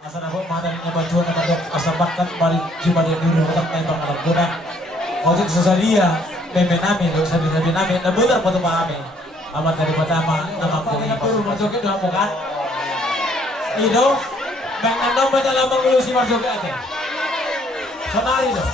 Asal aku madangnya batuan na madok asabakan balik jima dia dulu otak na ibang alaguna. Ojek sesadia meme namin, sabi-sabi namin, nabutar pa ito pa kami. Amat dari pertama, nama ko na puro Marjoke doon mo kan? Ito, bang nandang ba na lamang ulo si Marjoke ate? Sonari do.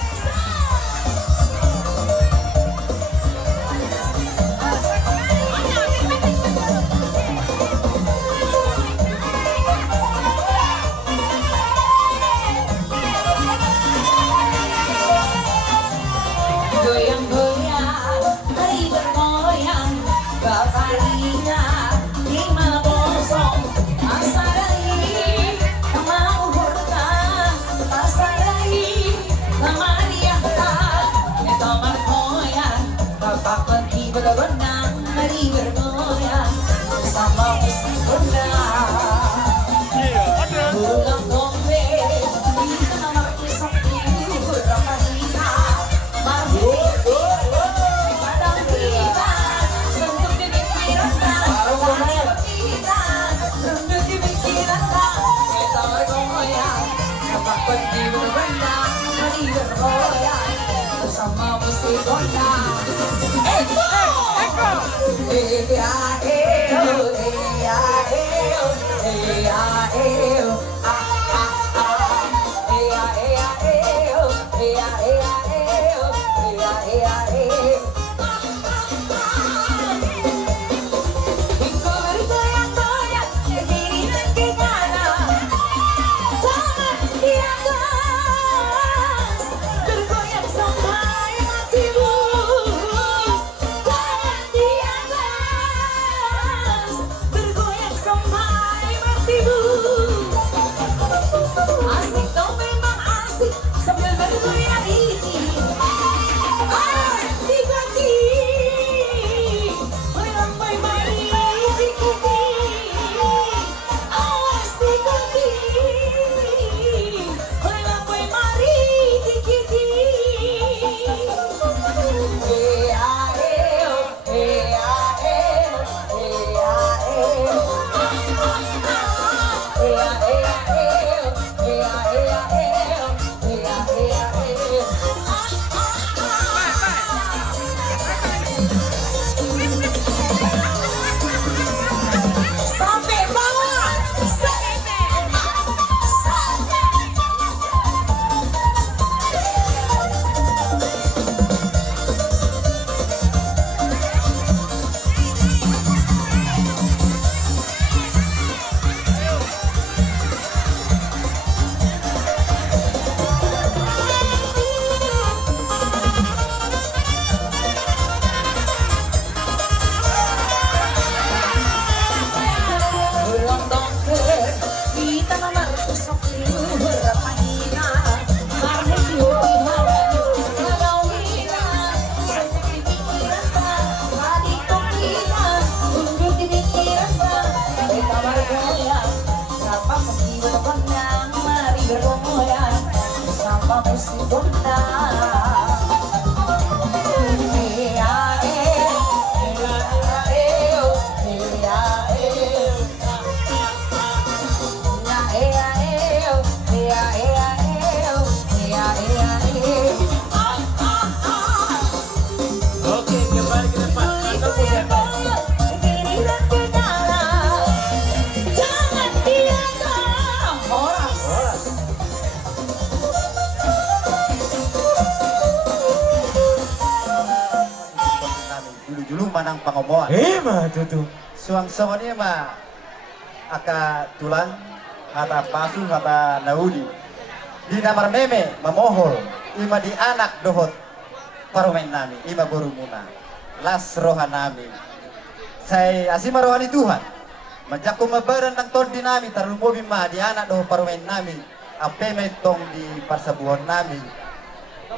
Goyang-goyang, hari bergoyang, bapaknya lima bosong, asarai, mau hurta, asarai, kamariata, neto bergoyang, bapak pergi berbenang, hari bergoyang, sama musik benang, pulang dombe, kita nomor isok ini berapa hina. Sama musik Honda. Asik dong memang asik sambil bergoyang ini. Asik kaki, melambai mari dikiki. Asik kaki, melambai mari dikiki. Sampai bawah. Pulang dongker, kita nomor usok ini berapa hina. Marhe yoi hawan, kalau hina. Sampai pikiran tak, tadi kok hina. Undur di pikiran tak, kita bergoyang. Berapa pergi berbenang, mari bergoyang. Bersama musik gondang. Oke, kembali ke depan. Kantong punya. Jangan diam, horas. Dulu-dulu manang pangomoan. Mah tutu. Suang-suang ini mah aka tulang, kata pasu, kata naudi. Di namar meme memohol, ima di anak dohot parumen nami, ima borumuna. Las rohan nami. Saya asima rohani Tuhan. Majaku mabaran ng ton di nami, tarlumobi ma di anak dohot parumen nami. Ape may tong di parsabuhon nami.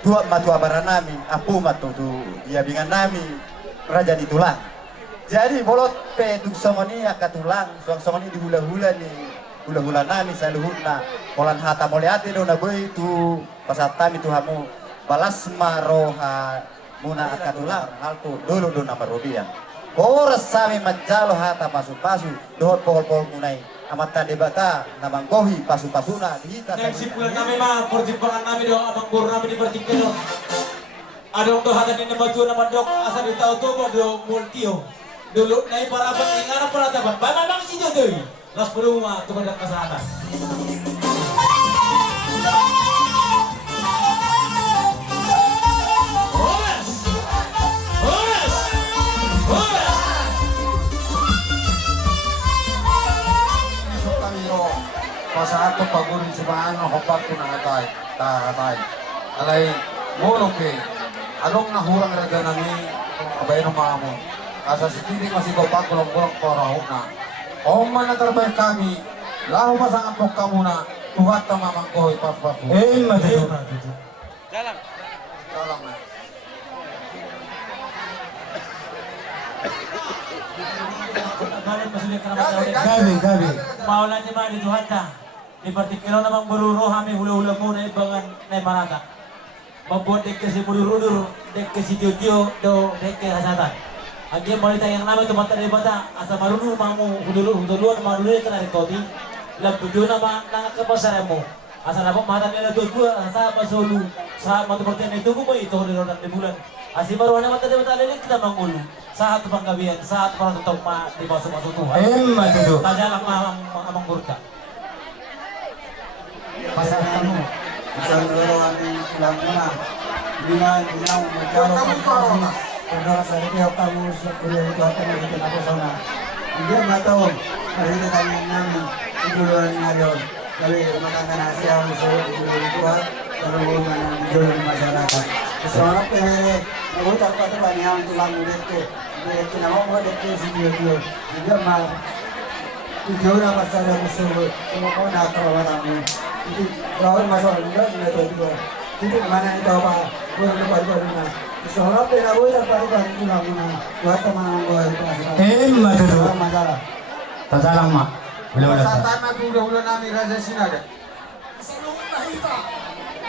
Tua matu abaran nami, apu matu tu diabingan nami. Raja di tulang. Jadi bolot pe tugsongoni akatulang, suang-songoni di hula-hula ni hula-hula nami sa luhuna. Kolan hata mole ate do na boy tu pasatami tu hamu balas maroha muna akatulang hal tu dulu do na marobian. Oras sami majalo hata pasu-pasu dohot pohol-pohol munai amat tadi bata namang kohi pasu-pasuna dihita Neng simpulan kami mah, pertimbangan kami dong, abang guru kami dipertimbangan dong. Adong tuh hati ini baju nama dok, asal ditahu tuh bodoh multio. Dulu naik para abang ingat para tabat, bang sih jodoh. Las berumah tuh pada kesana. Pasato pagurin sumaan hopat ko na hatay, tahatay. Alay, mulong ke, anong nahurang raga nami, abay no maamon. Asa si Tini masih kopak kulong-kulong korahok na. O man natarbay kami, laho masang apok ka muna, tuhat na mamang ko, ipas-pasu. Mati. Dalam na. Balik maksudnya keramat Gabi. Mau nanti mah di Tuhan dah. Di partikilo namang beruro kami hula-hula muna ibangan na marata. Mabuat dek kasi mudur-udur, dek kasi tio-tio, do dek kasi hasatan. Agi malita yang nama tu mata dari bata, asa marunu mamu huduluan marunu kena rekodi. Lam tujuh nama nang kepasaremu. Asa dapat mata nila tujuh, asa pasolu. Saat mata pertian itu ko ba ito di rodan di bulan. Asi baru mata dari bata lele kita mangulu. Saat panggawian, saat parang tutok ma di masuk-masuk Tuhan. Mati do. Tajalang amang burka. Pasal kamu. Pasal dulu kami pulang mana? Dengan berjauh Pernah saya lihat kamu kuliah itu apa yang kita lakukan sana. Dia nggak tahu. Hari itu kami nami itu luar ngarion. Lalu makan nasi yang musuh itu itu terlalu mana jual di masyarakat. Seorang pengen aku tak tahu banyak yang tulang mulut ke. Dia kenapa mau dekat sini dia. Dia mah itu orang masyarakat musuh. Cuma kau nak tahu kamu. Jadi lawan masalah juga tidak tahu juga. Jadi mana itu apa? Bukan baru-baru mana. Soalnya penabu itu baru-baru pulang mana. Buat teman gue itu masih. Mati do. Masalah. Tasalang ma. Ulah-ulah. Satan aku udah nami raja sinaga. Salungan na hita.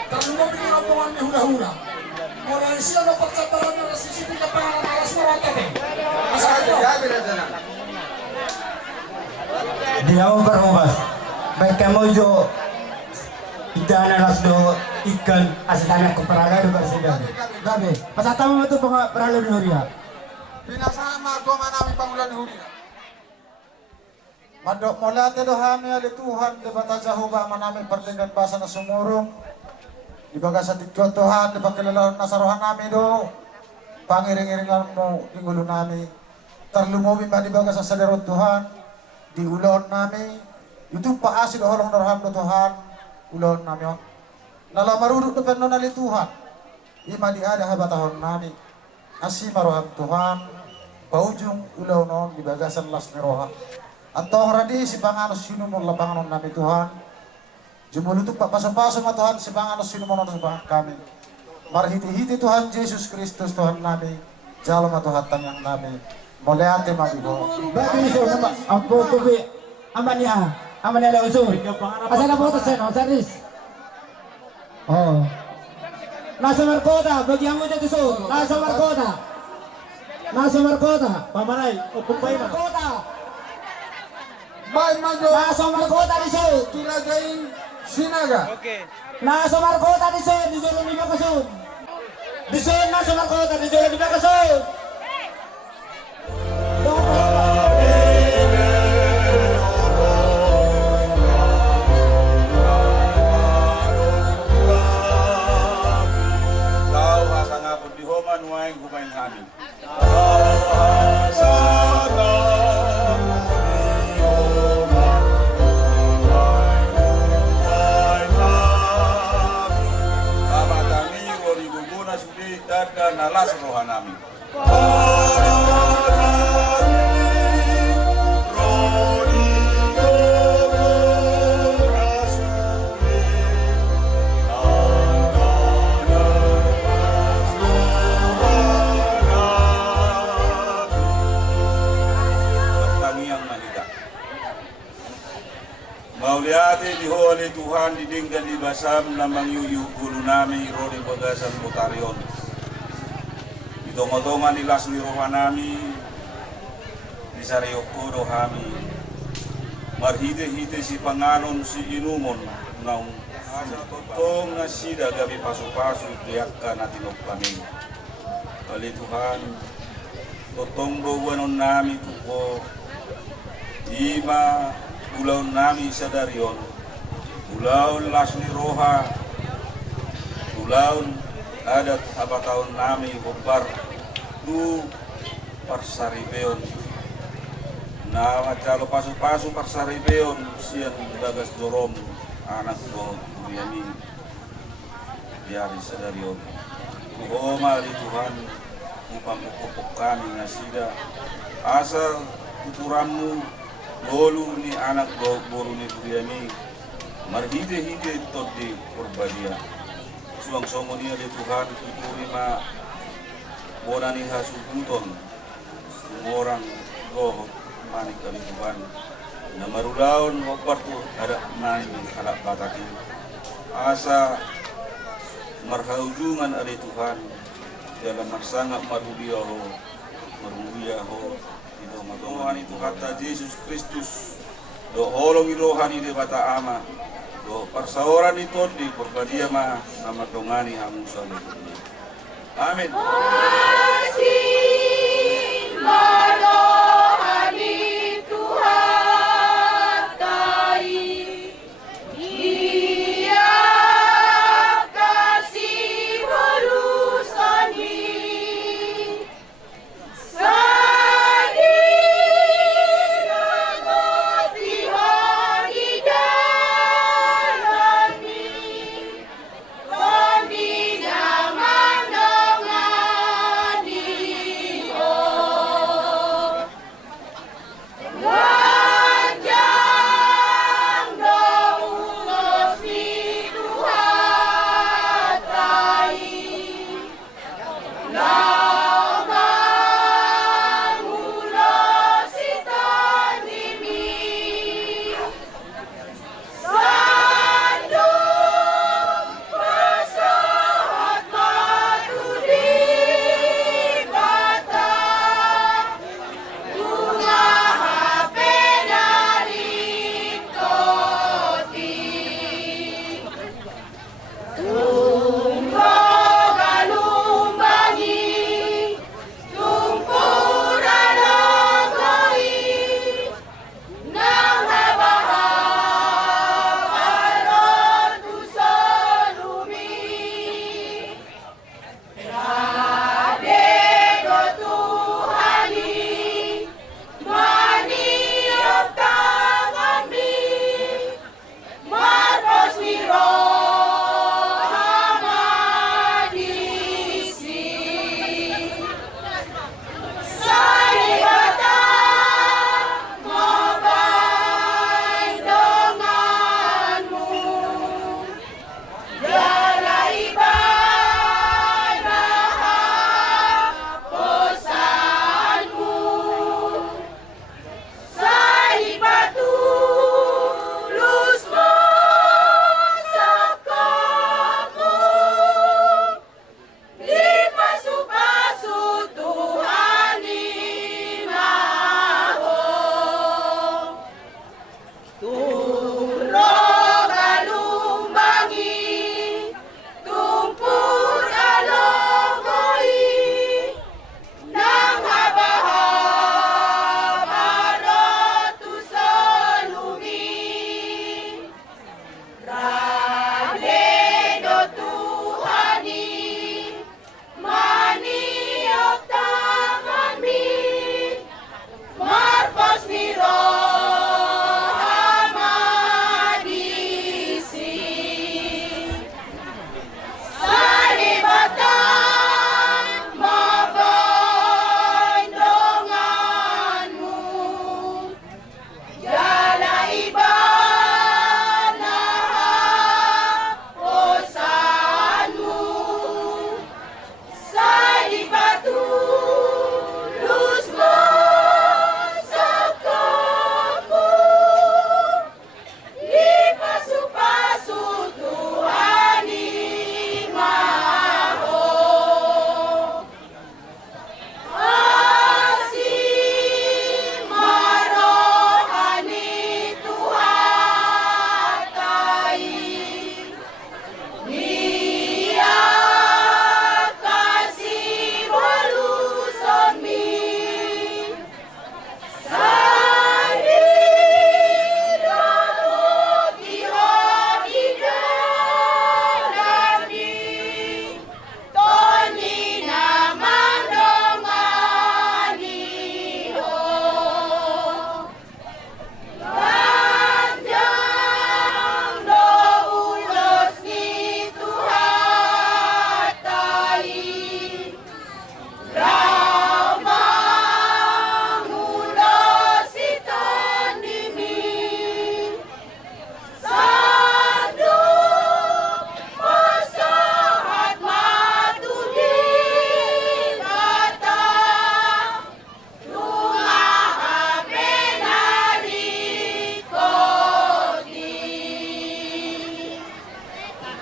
Talungan pinirapuan ni hula-hula. Mula sila na pagkataran na nasisipin na pangalan alas marata din. Masayo. Gabi raja na. Dia berbahas. Baik kamu jo ikan alas do ikan asalnya aku peraga do bersida. Gabe. Pasatama itu peralu Nuria. Pinasama ko manami pangulan huria. Mandok mula te dohami ali Tuhan di bata Jehovah manami pertinggan basa na sumurong. Di baga sa tikyo Tuhan, di pagkilalaon na sa rohan nami do. Pangiring-iringan mo, di ulo nami. Tarlumubi ba di baga sa salerot Tuhan. Di ulon nami. Itu paasid holong narham do Tuhan. Ulon nami o. Nalamaruduk do penon ali Tuhan. Ima di ada habatahon nami. Asi marohan Tuhan. Paujung ulaw noon di bagasan las ni rohan. Atong radi si panganos sinumon lapanganon nami Tuhan. Jumulutuk pa paso-paso ma Tuhan si panganos sinumon sa pangan kami. Marhiti-hiti Tuhan Yesus Kristus Tuhan nami. Jalo ma Tuhan tanyang nami. Moleate maliho. Babi so nama apa kubi amania la usul. Asal apa tu sen Saris. Oh. Nasa Markota bagi yang udah usul. Nasa Markota. Pamanay, o pumpay na. Markota. Bay majo. Nasa Markota di so. Turagain sinaga. Nasa Markota di so. Di jolo lima kasun. Di so nasa Markota di jolo lima kasun. Kau asa ngapun di homan wae gumain kami. Nalas rohanami. Mauliati diholi Tuhan didinggan di basam namang yuyu gulu nami rodi bagasan putarion. Itongotongan nilas ni rohanami di sariyoko rohami. marhite-hite si panganon si inumon naung asa totong nga sida gabi pasu-pasu tiyak ka natin o kami. Kali Tuhan, totong bawanon nami tuko, ima ulaw nami sa darion, ulaw las ni roha, ulaw adat abataon nami hubar tu parsaribeon. Na macalo pasu-pasu parsaribeon siyan dagas dorom anak ko Buyani biari sa darion. Kuhoma di Tuhan upang pupuk kami nga sida asa tuturanmu bolu ni anak bolu ni Buyani marhide-hide ito di Purbadia. Suang-songo niya di Tuhan tuturi ma bona ni hasuguton sumorang roh manik kami Tuhan na marulaon waparto ada main halak bataki asa marhaujungan ada Tuhan dalam marsangak marubiaho itu matongan itu kata Yesus Kristus do holong irohani de bata ama do parsaoran itu di Purbadia ma nama dongani hamu salu. Amin.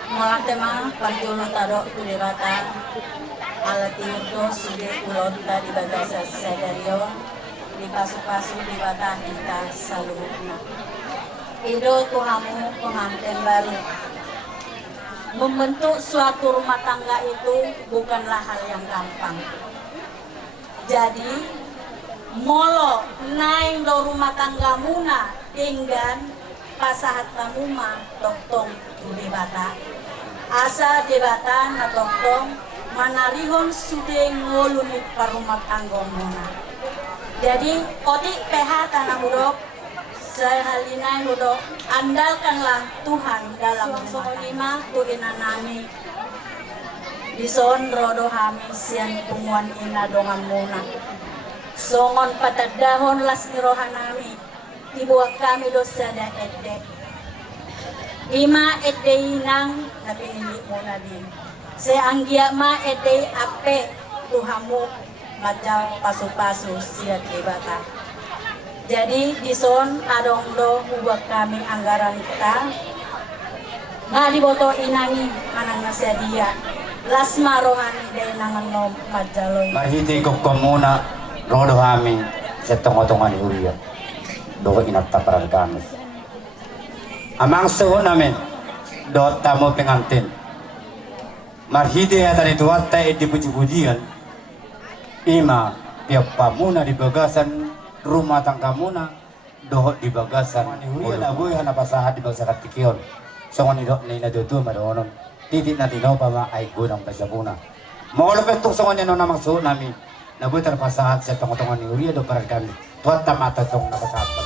Mga tema, pagjulo taro, kulirata, alatiurdo, sude, ulonta, di bagasa sedario, di pasu-pasu, di bata, kita saluhna. Ido Tuhamu pengantin baru. Membentuk suatu rumah tangga itu bukanlah hal yang gampang. Jadi, molo naing do rumah tangga muna dengan pasahat tamuma toktong debata. Asa debata na toktong manarihon sude ngolunit parumah tangga muna. Jadi, otik PH tanah huruf sehalinai hudok, andalkanlah Tuhan dalam sokonima tu inanami dison rodo hami sian tumuan ina dongan muna songon patadahon las nirohanami dibuat kami dosa da edde ima edde inang na pinili muna din seanggia ma edde ape tuhamu majaw pasu-pasu siat ibata. Jadi di son adong do buat kami anggaran kita nggak diboto inangi manang nasadia lasma rohani day nangan no majaloy Mahiti ko muna rodo kami sa tungo-tungan huriya. Do inata para kami. Amang suho namin do tamo pengantin. Marhiti ata ni tuwata dipuji-pujian. Ima piap pamuna di bagasan rumah tangga muna dohot di bagasan huriya na buhay na pasahat di bagasan tikiyon. So ngani do ni nadudu madonon. Titit na tinaw pa ma ay gunang pasabuna. Maulapet tuk sa ngani no namang suho nami. Nabuhay pasahat sa tungo-tungan ni huriya do para kami. Tuwata matatong napasahat pa.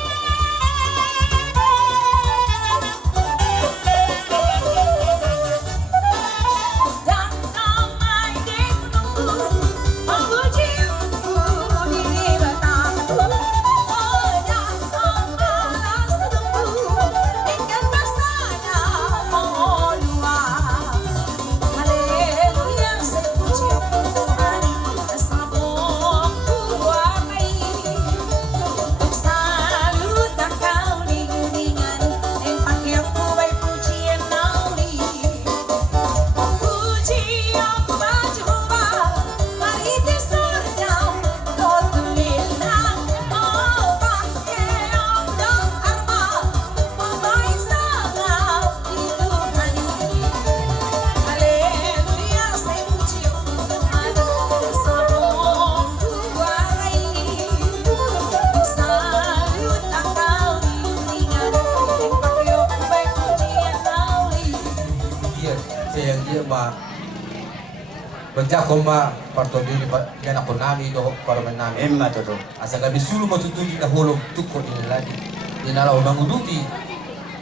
Bajak koma partodi ni yan ako nami do parmen nami Emma toto. asa gabi sulu matutuli na hulog tuko din lagi dinalaw manguduti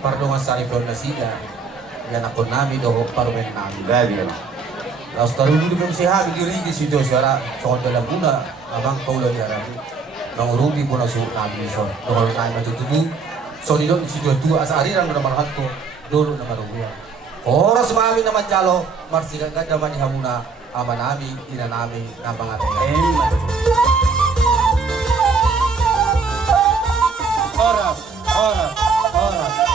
pardongan sari from nasida yan ako nami do parmen nami Gabi ya. laos tarulu di si habi diri di sido suara so dalam buna abang kaulo di arabi mangurubi puna su nami so do nami matutuli so di do sido tu asa ariran na marhatto dolo na maruya oras mami naman jalo marsigan ganda man hamuna ama nami, ina nami, ng pangatay. Oras, oras, oras.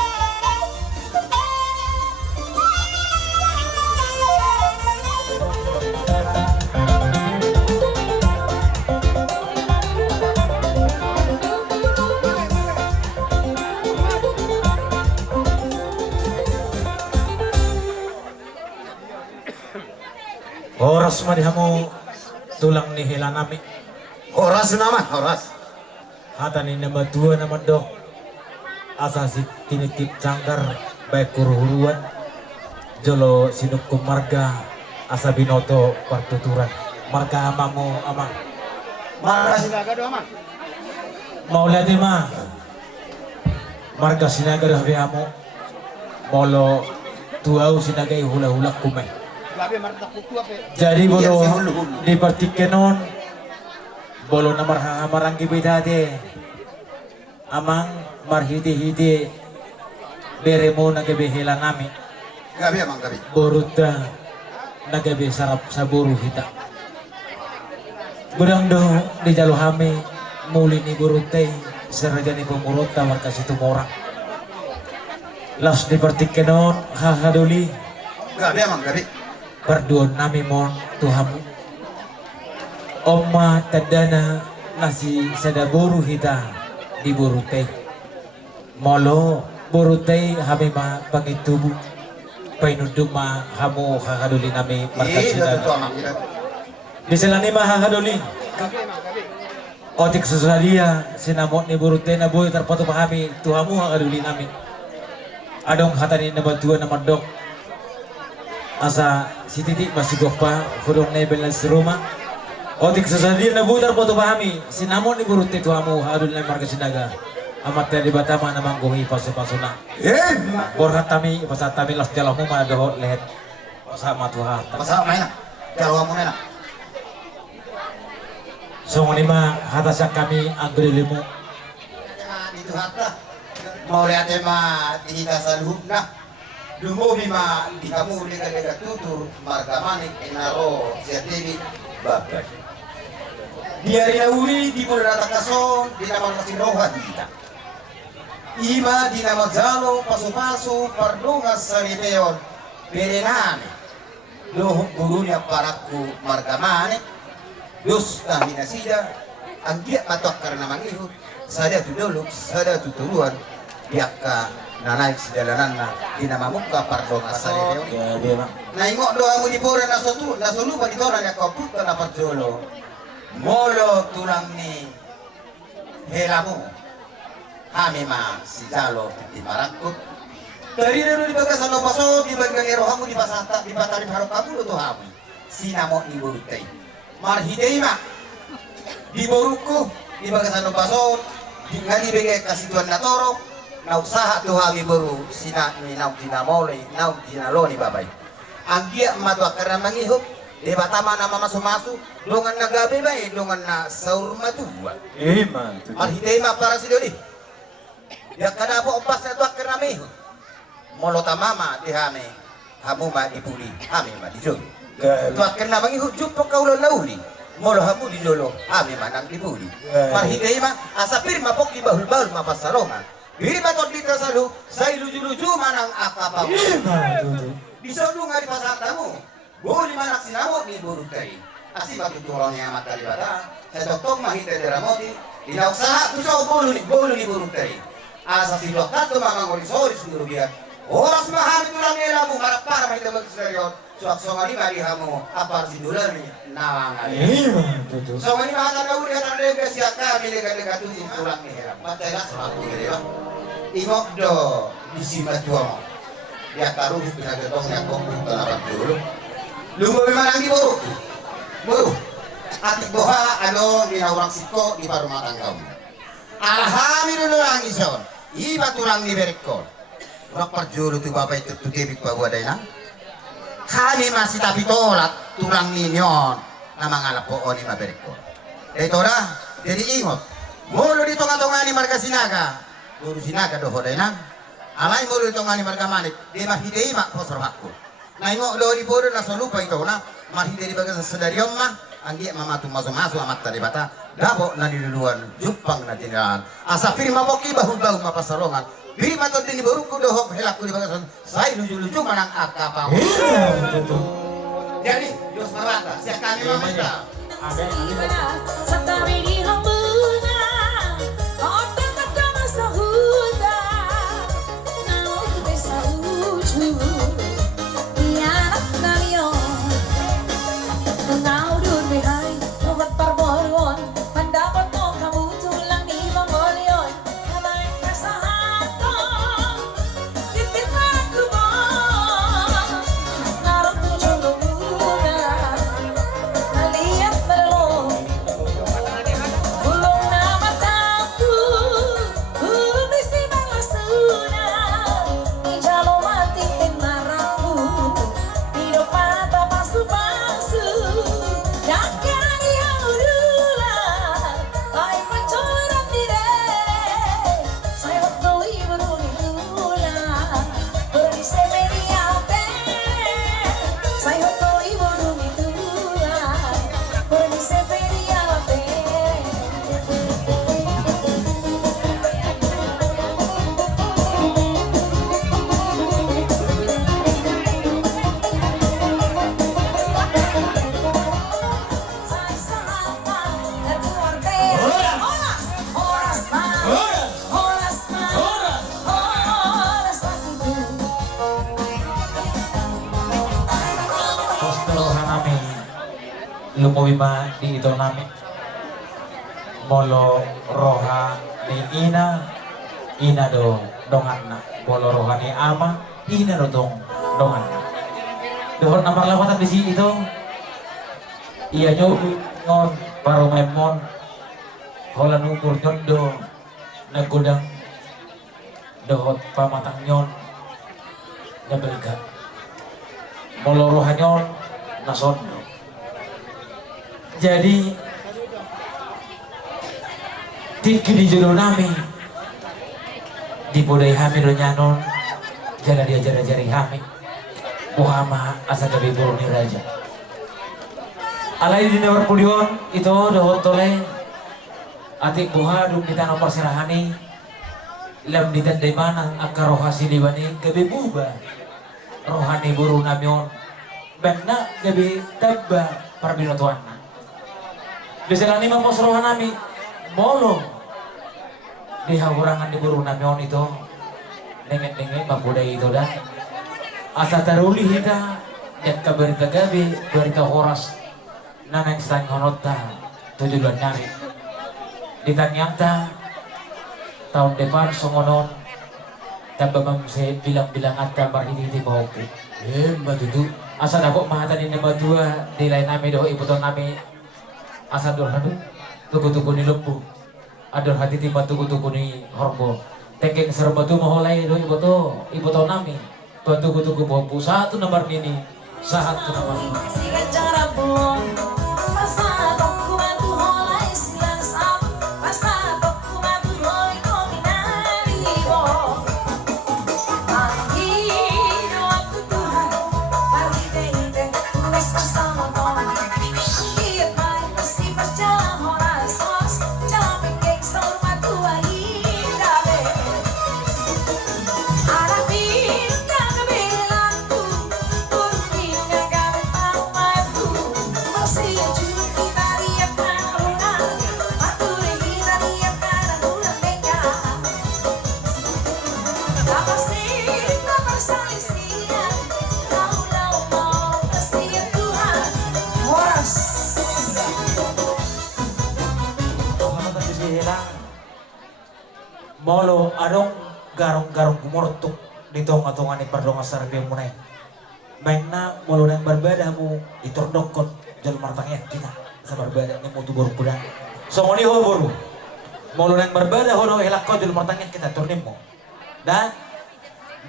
Oras madihamu tulang ni hilanami. Oras naman, oras. Hata ni nama dua nama dok. Asa si tinitip canggar baik kuruhuruan. Jolo sinukum marga asa binoto partuturan. Marga amamu amang. Marah sinaga do aman. Mau lihat mah. Marga sinaga dah amu. Molo tuau sinaga hula-hula kumeh. Jadi bolo di partikenon bolo namar hamarang gibidade amang marhidi-hidi beremo nagebehela nami Gabi amang gabi. boruta nagebe sarap saburu hita gudang do di jalo hami muli ni burutay seragani pemurota markas itu morang las di partikenon hahaduli Gabi amang gabi. Berdoa nami mo Tuhan. Oma tadana nasi sada buru hita di burute. Molo burute hami ma pangitubu. Painudum ma hamu hakaduli nami markat Iya, sida. tentu amang iya. Bisalani ma hakaduli. Otik sesadia sinamot ni burute na boy terpatu pahami Tuhamu hakaduli nami. Adong hatani na batuan na madok. Asa si titik masih gopa hurung nebel na si rumah. Otik sesadia na butar poto pahami sinamot ni burute Tuhamu hakaduli nami markat sinaga. Amat tadi batama na manggohi pasu-pasuna. Borhatami pasatami las jalamu ma doho lehet sama Tuhan. Pasal main nak. Kalau kamu main nak. So nima hatasak kami anggrilimo. Itu hatta. Mau lihat ema kita saluh nah. Dungo bima di kamu lega tutur marga manik enaro siatevi bagai. Di hari nauri di pura kason di nama kasih roha kita. Ima di nama jalo pasu-pasu pardungas saripeon berenane. Loh gurunya paraku marga manik. Dos kahina sida ang giat matok karena mangihu sada tu dulu sada tu turuan diakka nanay sidalanan na dinamamuka pardon asali Ya dia mak. na ingok doa mo di pura na sulu pa dito na kaputa na parjolo molo tulang ni helamu hami ma si jalo di marakut dari dulu di bagas ano paso di bagang erohamu di pasata di patarin harap kamu lo tuh hami sinamo ni burutai marhideima di boruko di bagasan paso di ngali bege kasituan na toro na usaha to hami boru sina ni na dinamole na dinaloni babay ang giya matwa karena mangihop de batama na mamasu-masu dongan na gabi ba dongan na saur matuwa Iman. marhideima para si doli ya kada po opas na to karena mihop molota mama di hami hamu ma dipuli hami ma dijol tuat kena mangihut jumpa kaulo lauli molo hamu di jolo ame manang dibuli marhidei ma asa pirma pok di bahul-bahul mapasalongan diri batot di trasalu say luju-luju manang akapau bisa lu ngari pasatamu boli manak sinamo ni burutai asi matutulongnya mata libata saya totong mahite deramoti ina usaha kusau bolu ni burutai asa si lokato mangangori-sori sundurugian oras mahal tulang elamu harap para mahite magseriot suak-suak mali hamu apar si dolar ni nawangan. So ini mahal na uri hatan lega siya kami lega tu pulang ni heram. Matela selalu gede ba. Ingok do di simat mo. Ya taruh pinagatong na kong talabat dulu. Lumo memang di buru. Buru. Atik boha ano dinawang siko di paru matanggaw. Alhamdulillah ang ison. Iba tulang ni berikol. Rak parjulu tu bapak itu tu debik bawa dayna. Kami masih tapi tolak tulang ninyon na mga lapo ni maberiko. Ito na, jadi ingot. Mulo dito nga ni marga sinaga. Guru sinaga do hoday na. Alay mulo dito nga ni marga manik. Di mahidei mak posro hakko. Na ingot do di bodo na solupa ito na. Mahidei di baga sa sedaryom ma. Ang di mamatu maso-maso amat tadi bata. Dabo na niluluan jupang na tinahan. Asa firma mo kibahul-bahul mapasalongan. Di matot din iburuko dohok helak ko di bagasan say luju-luju manang akapang. Jadi Dios marata siya kami mamita. Sa tabi di hambuna, otak matang sa huda, naon kay sa uju, iyanak na yon. Tungaw dun bihay, ugat parboron, pandapot mo kamutul lang ni Mongolion, kamay kasahatong, titipat lubong, narap mo siyang lumuna, naliyat balong, lumubima di ito namin. Molo roha ni ina do dongan na. Molo roha ni ama, ina do dongan na. Doon na marlawatan di si ito. Iya nyon baru memon. Hola nukur nyon do nagudang dohot pamatang nyon nabelga. Molo roha nyon nasondo. Jadi tiki di jodoh nami di budaya kami do nyanon jaga dia jari kami Muhammad asa gabi burung ni raja alai di nomor pulion itu dohot tole atik buha dum di tanah persirahani lam di tandai mana akar rohasi libani gabi buba rohani burung namion benak gabi tabba parbinotuan bisa lani mampus rohan nami molo di hakurangan di burung namion itu nengeng mabudai itu dah asa taruli hita dan kabarita gabi berita horas nanang stang honota 7 bulan nari ditanyata tahun depan songonon tabamam se bilang-bilang atta barhiti bauke batutu asa dako mahatan ini badua di lain nami doh ibu ton nami asa dor hadu tuku-tuku ni lembu ador hati tiba tuku-tuku ni horbo tekeng serbatu maholai do ibu to nami tuan tuku-tuku bambu satu nomor ini satu nomor ini. Molo adong garong-garong gumortok di tonga-tonga ni pardonga sarbi munay. Baik na molo nang berbeda mu itordokot jal martangnya kita sa berbeda ni mutu baru kuda. So ngoni ho boru. Molo nang berbeda ho no hilakko jal martangnya kita turnim mo. Dan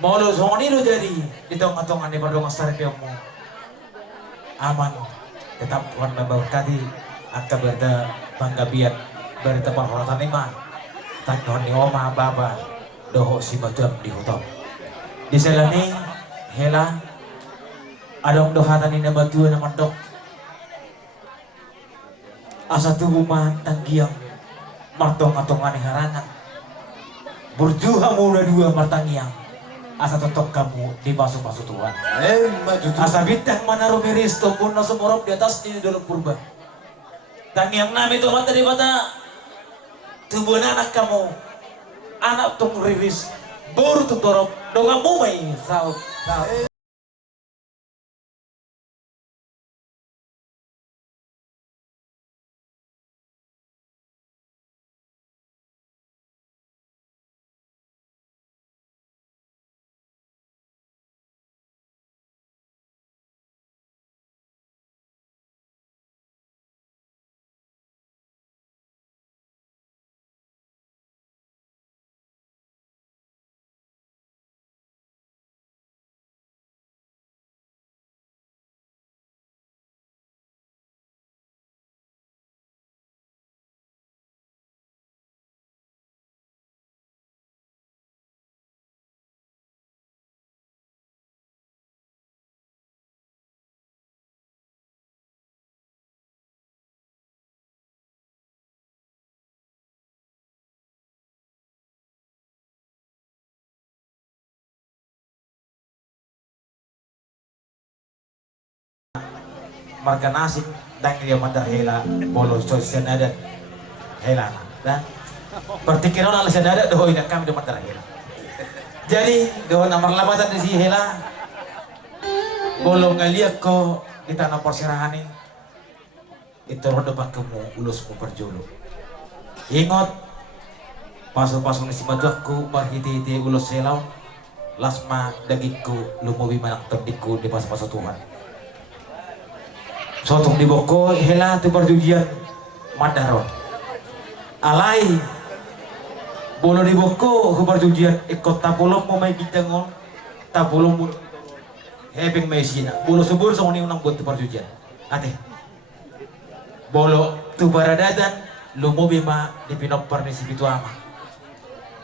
molo so ngoni lo jadi di tonga-tonga ni pardonga sarbi mu. Aman tetap Tuhan memberkati akan berita panggabian berita perhormatan iman. Tanyon ni oma baba doho si batuan di hutop. Di selani hela adong dohatan ni batuan na mandok. Asa tubuh man tanggiang martong-atongan ni harangan. Berjuha mula dua martangiang. Asa totok kamu di pasu-pasu Tuhan. Asa bintang mana rumiris pun na sumurop di atas ini dalam purba. Tangiang nami Tuhan tadi bata. Tubuh anak kamu anak tung riris baru tung torop donga mumai saut. Marga nasib dan dia mandar hela bolos sosial adat hela dan pertikiran ala sadada doh ina kami do mandar hela. Jadi doh nomor labatan di si hela bolong ngaliak ko di tanah persirahan ini Ito ro dapat kamu ulos mo perjolo. Ingot pasok-pasok ni si Maduakku marhiti-hiti ulos selaw. Lasma dagingku lumuwi manak terdikku di pas-pas Tuhan. Sotong di boko hela tu perjujian Madaron. Alai bolo di boko hu perjujian ikut tapulong mo may gitangon tapulong mo hebing may sina. Bolo subur sa ni unang buat tu perjujian. Ate. Bolo tu baradadan lumubi ma di pinopper ni si Bitu Ama.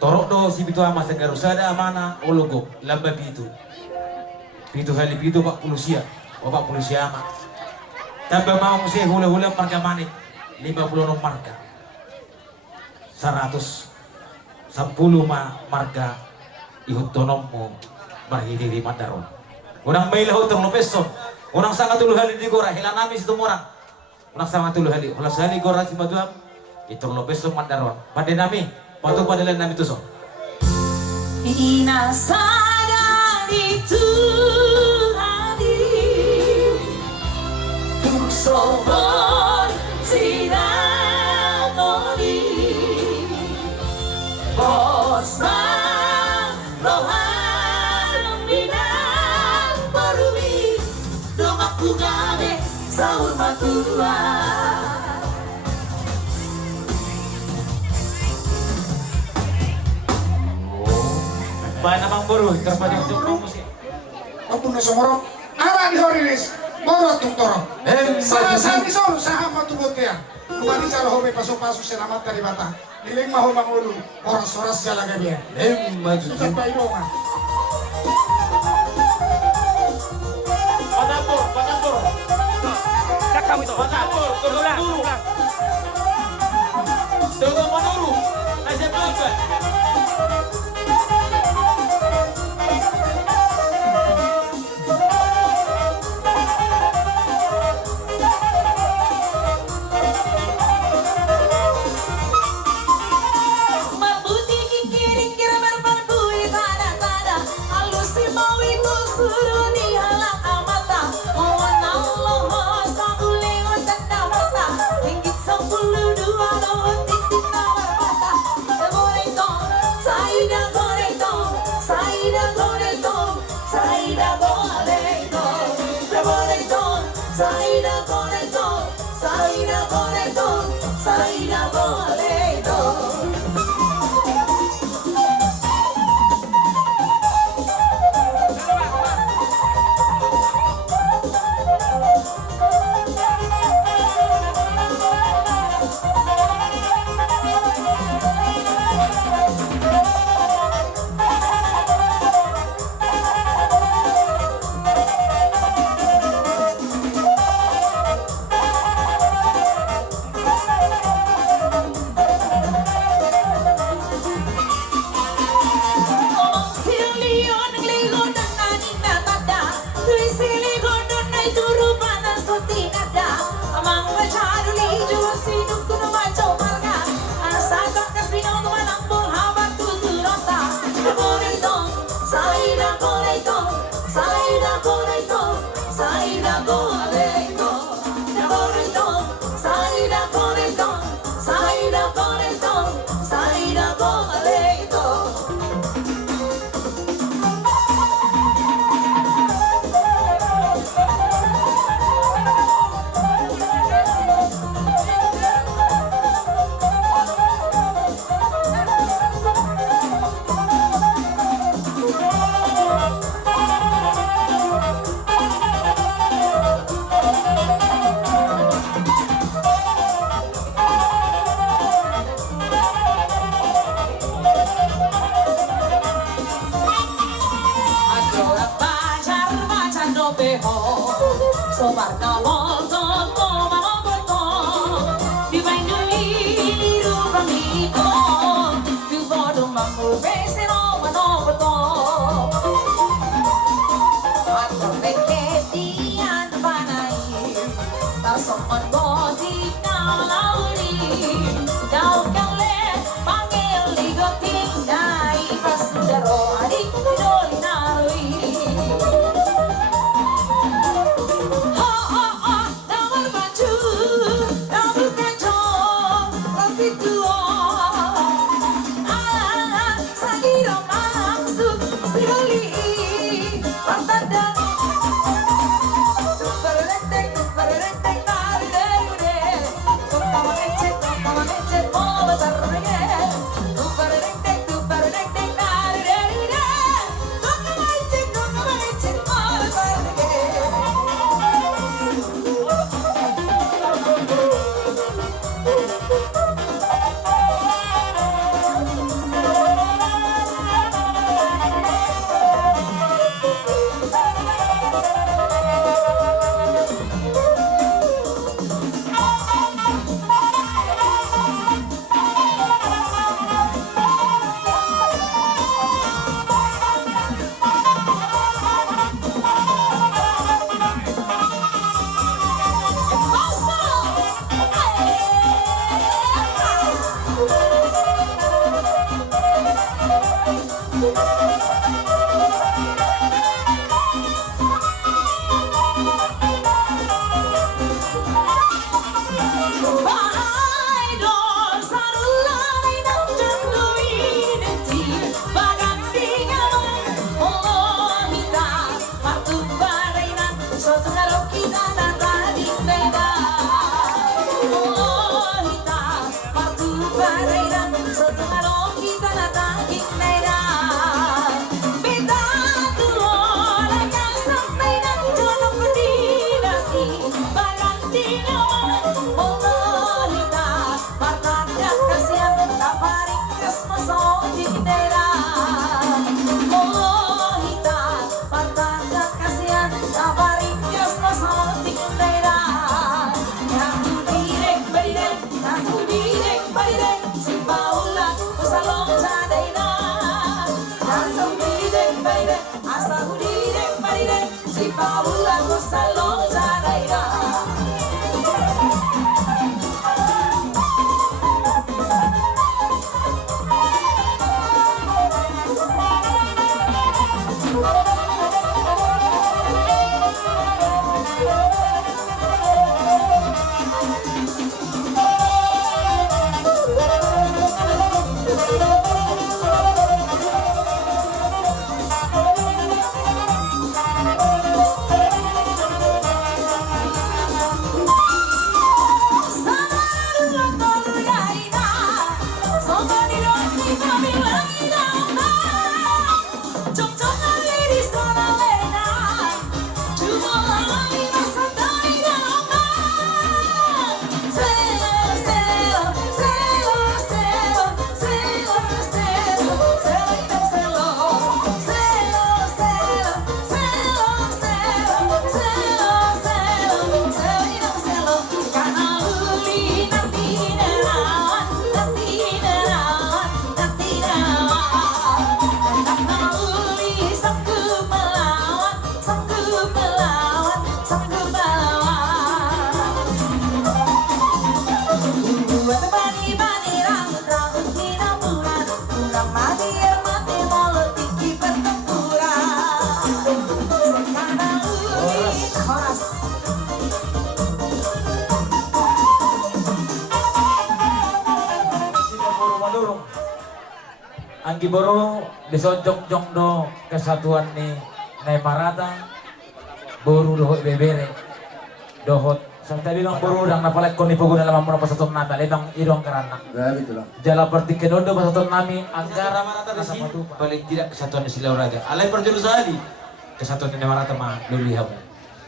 Torok do si Bitu Ama sa garusada amana ologo lamba pitu. Pitu hali pitu pak pulusia, pak pulusia ama. Tambah mau si hula-hula marga manik 56 marga. 110 marga ihut tonommo marhidi di Madaron. Orang may lahot ng lopeso. Orang sangat tuluh hali di gora hilanami situ orang. Orang sangat tuluh hali. Olah sehali gora si Maduam itu lopeso Madaron. Pada nami patu padalan nami tuso. Inasadari Tuhan tuk sobor sinamoni Bosman rohan binang perumi domaku gawe saur matua. Ba namang buru terpati untuk musik. Waktu na sumurok, ara di horiris, moro tung toro. Sa ni sol, sa matubot kaya. Lumani sa rohome paso-paso siya naman karibata. Niling maho mangulo, oras-oras siya laga biya. Sukat pa ilongan. Patapur. Kakam itu. Patapur, tulang. Tunggu menuru. Aja tunggu. Ha ha ha, si paula ko sa lozaraya. Ang giboro disonjok-jok do kesatuan ni Naimarata buru dohot bebere dohot sampai bilang buru dang napalek ko ni puguna lamang muna pasatong nami lebang irong karana jala perti kedondo pasatong nami anggara marata di sini paling tidak kesatuan di Silau Raja alai perjuru sehari kesatuan ni Naimarata mah luliham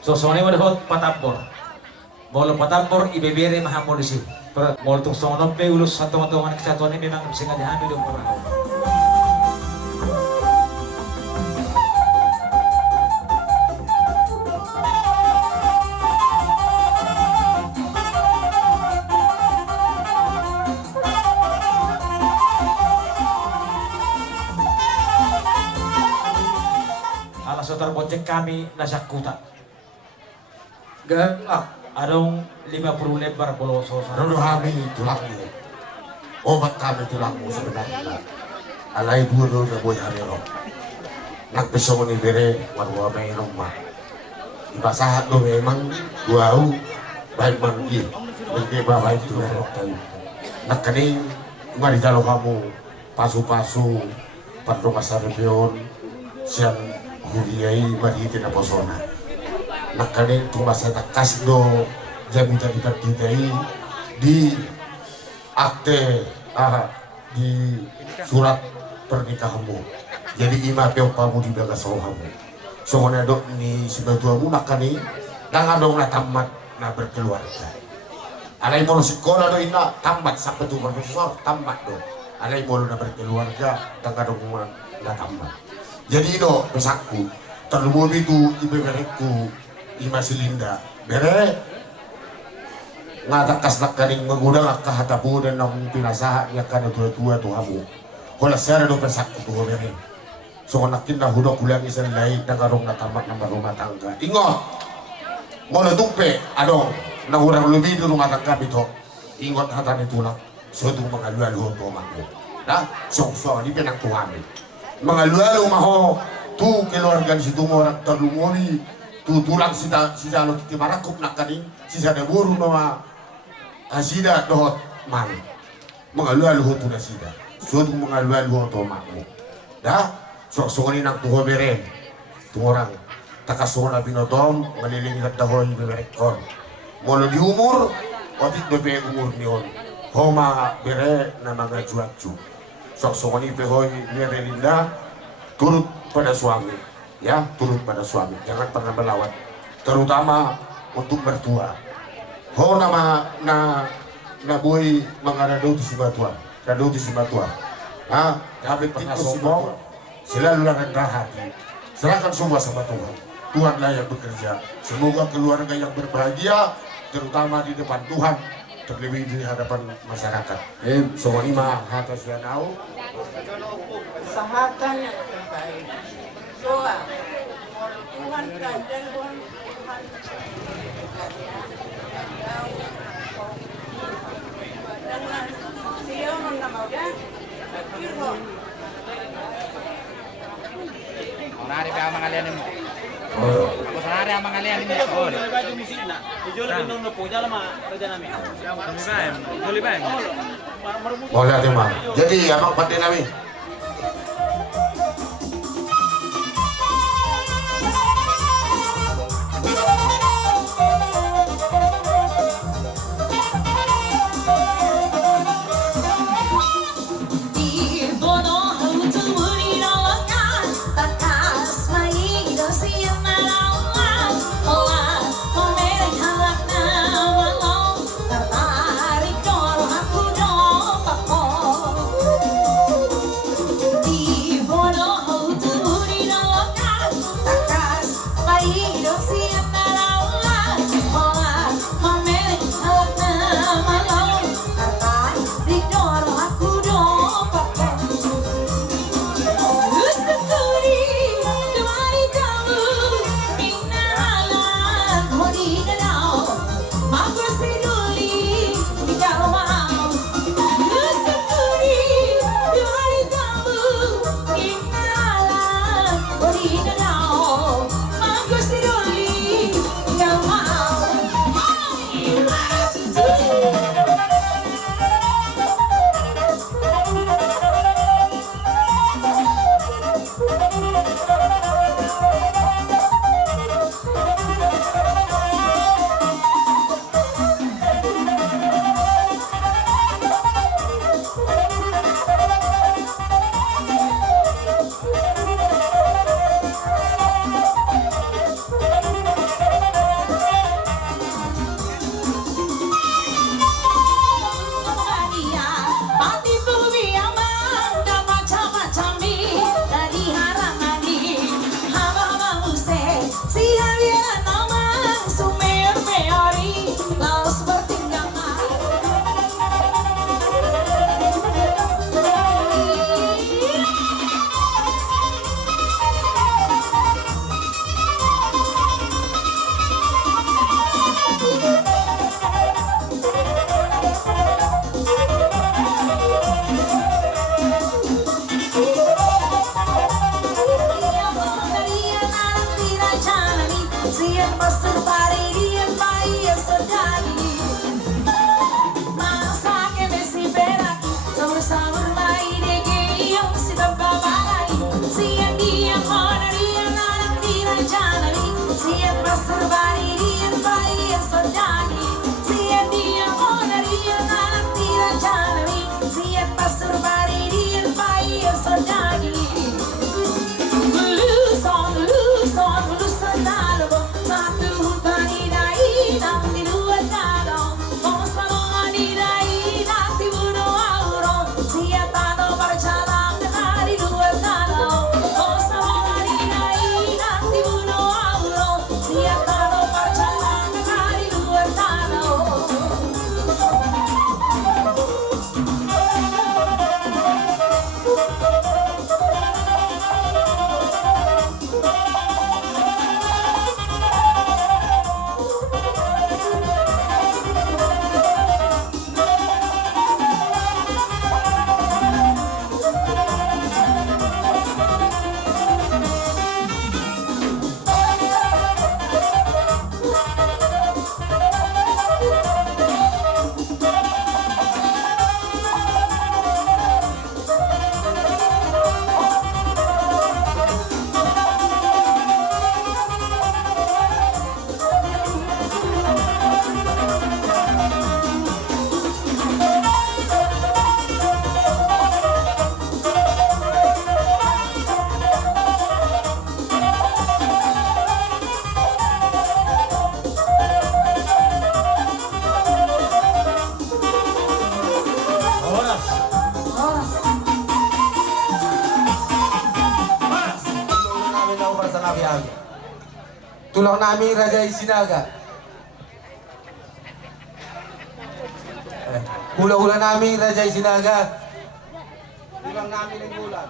so soalnya mau dohot patapor Molo patapor ibebere mahamol di sini molo tung sonope ulus satu-satuan kesatuan ini memang bisa ngadihami dong orang. Sotar bocek kami nasyakuta Galak. adong 50 lebar bolo sosa Nono kami tulangmu. Obat kami tulangmu sebenarnya. Alay bulu na boy hamiro. Nagpiso mo ni Bere, warwa may rumah. Ipasahat do memang guau baik manggi. Hindi ba baik tulong tayo. Nagkaning maridalo kamu pasu-pasu pandong asaripion siyang huriyay mariti na posona. Nakaling tumasa takas do jamitan ipagkitay di akte di surat pernikahanmu. Jadi imapyo kamu di bagasohamu. So kung do ni sibatua mo nakani nangadong na tamat na berkeluarga. Alay mo sekolah do ina tamat sa petuban profesor tamat do. Alay mo na berkeluarga nangadong na tamat. Jadi do pesakku terlalu itu ibebereku ima silinda bere ngatakas nak kaning mengudang kahatapu dan nang pinasaha nya kana tua-tua tu hamu kola sara do pesakku tu bere so nakin na hudok ulang isan lain na karong natamat ng rumah tangga ingot ngono tumpe adong na urang lebih di rumah tangga bito ingot hatan itu lang so tu mangalualo to mako na so di pinang tuhan mangalualo maho tu keluarga si tu orang terlumori tu tulang si jalo titi marakup nak kaning si sada buru nama asida dohot man mangalualo tu na sida so tu mangalualo to mako dah sok-sok ni nang tuho beren tu orang takasona binotom ngaliling kat dahoy beberekon molo di umur otik bebe umur nion homa bere na mga juatju sok-sok ni pehoy merelinda turut pada suami ya turut pada suami jangan pernah melawat terutama untuk mertua ho nama na boy mangarado di sibatua rado di sibatua dapat pernah sombong selalu rendah hati serahkan semua sama Tuhan Tuhanlah yang bekerja semoga keluarga yang berbahagia terutama di depan Tuhan terlebih di hadapan masyarakat semua lima hatas danau usahakan yang terbaik berdoa Tuhan kandang Tuhan dengan siya nung namaga kirho Onari pa ang mga alianin mo. Onari ang mga alianin mo. Boleh hati mah. Jadi abang pati nami. Tulang namin Raja Isinaga. Hula-hula namin Raja Isinaga. Tulang namin ng bulan.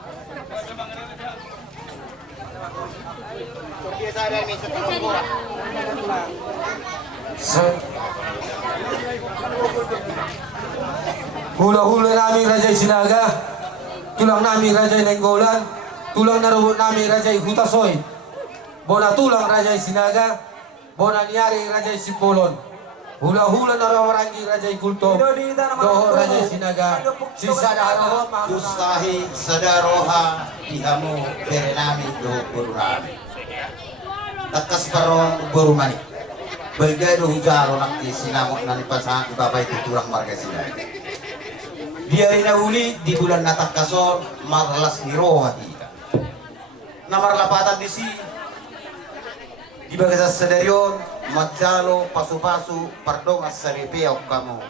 Hula-hula namin Raja Sinaga, tulang namin Raja Nenggolan, tulang narubot namin Raja Hutasoy, bona tulang Raja Sinaga, bona niari Raja Sipolon, hula-hula narawarangi Raja Kulto, doho Raja Sinaga, sisa daro Dustahi sadaroha dihamu berenami doho burunami. Takas parong burumani. Belgado hujaro nakti sinamok na nipasahan ibabay tuturang marga Sinaga. Di hari na uli di bulan Natakasor marlas ni roha tika. Namarlapatan di si di bagasa sedarion magjalo pasu-pasu pardong asaripeaw kamu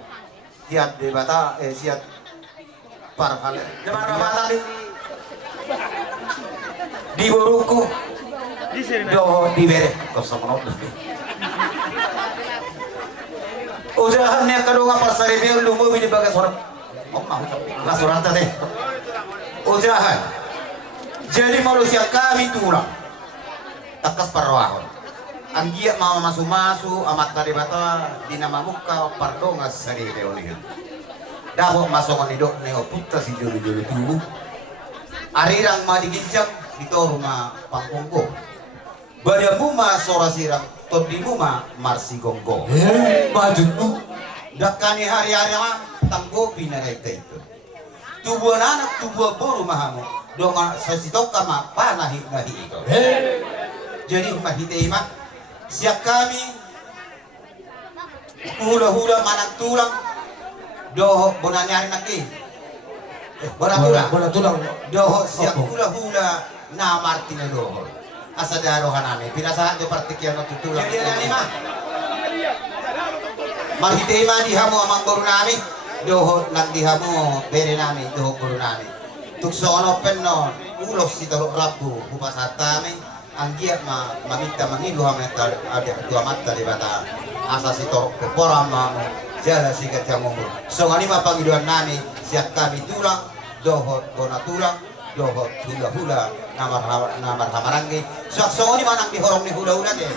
siat debata siat parhal. Namarlapatan di boruku doho di bere kosomonot. Usahannya kadonga parsaripeaw lumbo di bagas orang. Lasurata deh. Ujahan. Jadi manusia kami tulang. Takas parwahon. Anggia mama masu-masu amat tadi bata dinama muka pardongas sari leonihan. Dabo masuk nidok neo putta si julu-julu tubuh. Arirang ma digijam dito rumah pangkongko. Badamu ma sora sirang todimu ma marsi gonggo. Majutu. Dakani hari-hari mah tanggopi na itu. Tubuh anak tubuh buru mahamu donga sasitok kama panahi nahi itu. Jadi mahite mah siap kami hula-hula manang tulang doho bonanyari naki. Bona tulang doho siap hula-hula na martina doho. Asadaro hanami pinasahan do partikian no tulang. Jadi ani mah mahitema dihamu amang guru nami doho nang dihamu bere nami doho guru nami tuksono penno ulos si taro rabu upasatami anggia mamita mangilu hametar ada dua mata di bata asa si taro keporam mamu jala si kacamumur so ngani mapangiluan nami siap kami tulang doho gona tulang doho hula-hula namar hamarangi so ngani manang dihorong ni hula-hula deh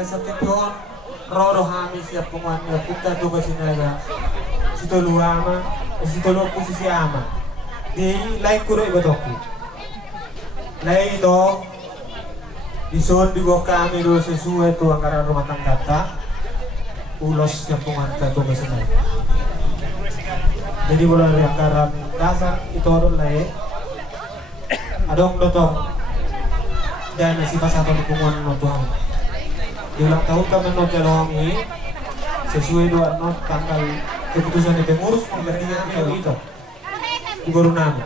Sakityon, Roro Hamis siap penguatnya kita tugas sinaga. Situ luama, situ luar posisi ama. di lain kuro ibatoki. Lain itu disuruh dibawa kami dulu sesuai itu anggaran rumah tangga kata ulos kampungan katu kesenai. Jadi mulai dari anggaran dasar itu ada lain adong dotong dan masih pas atau dukungan notuang. Di ulang tahun kami notelong ini sesuai dua not tanggal keputusan di pengurus pemberhentian itu guru nami.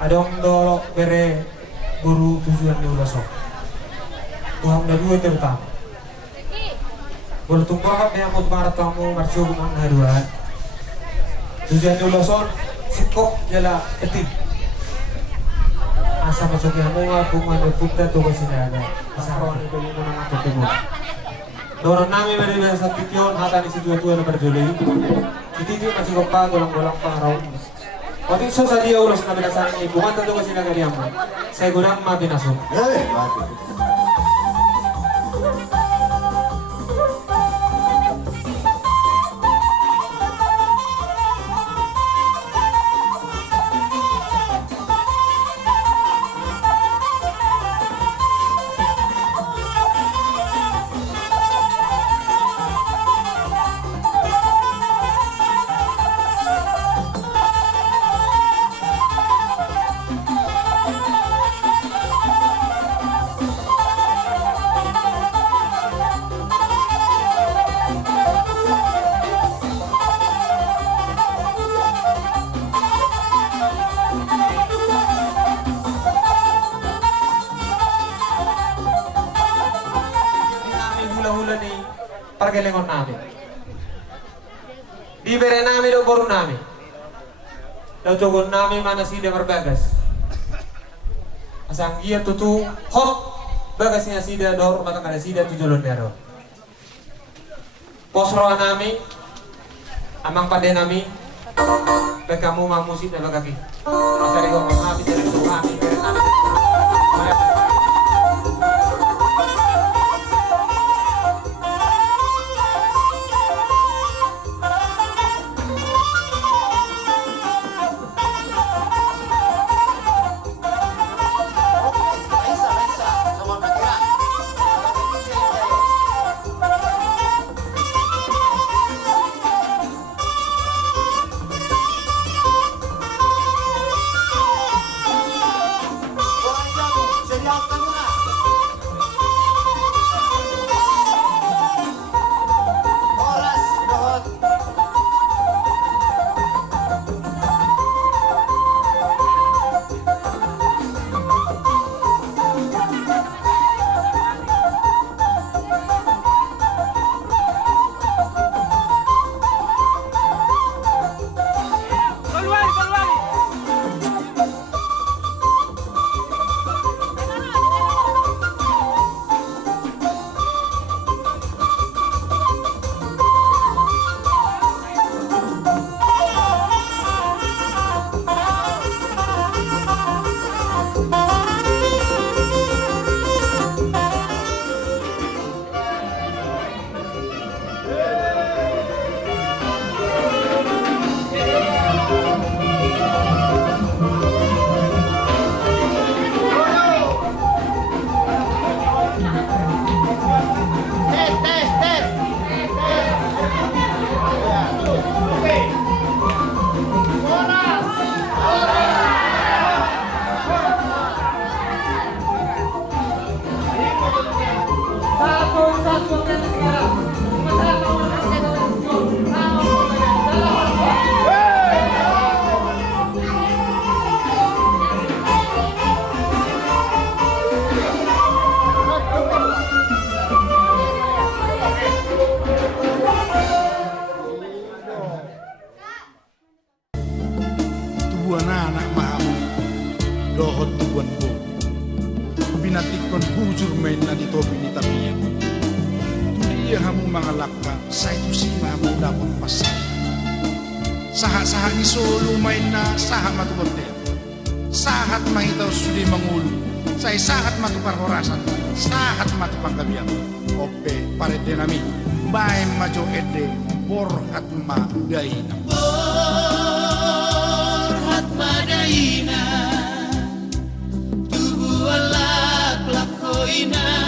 Adong do bere guru tujuan di ulasok. Tuhan dari dua terutama. Boleh tunggu kan yang mau marah kamu marcio kumang haruan. Tujuan di ulasok sikok jala etik. Asa masuk yang mau ngaku menepukta tuh kesini asa kawan itu mau nama tuh temu. Dorong nami beri bahasa tikion hata di situ yang berjuli. Kita masih kopa golong-golong pangarau. Waktu itu saya dia ulas nabi dasar ini bukan tentu kasih naga dia mau. Saya guna maafin asuh. Pergelengon namin. Bibere namin o boro namin. Dautugon namin mana sida marbagas. Asang iya tutu hot bagasnya sida dor mata kada sida tujulon nero. Posroa namin amang pade namin bekamu mamusit na bagaki. Asari ko kami dari kami anak mahamu dohot tuan bo binatikon bujur main na dito binitabiyan tuliya hamu mga lakka sa ito si mamu dapat pasay saha-saha ni solo main na saha matubotel sahat mahitaw suli mangulu sa sahat matuparhorasan sahat matupanggabiyan ope parede nami bae majo ede borhat ma daina borhat Pilipinas.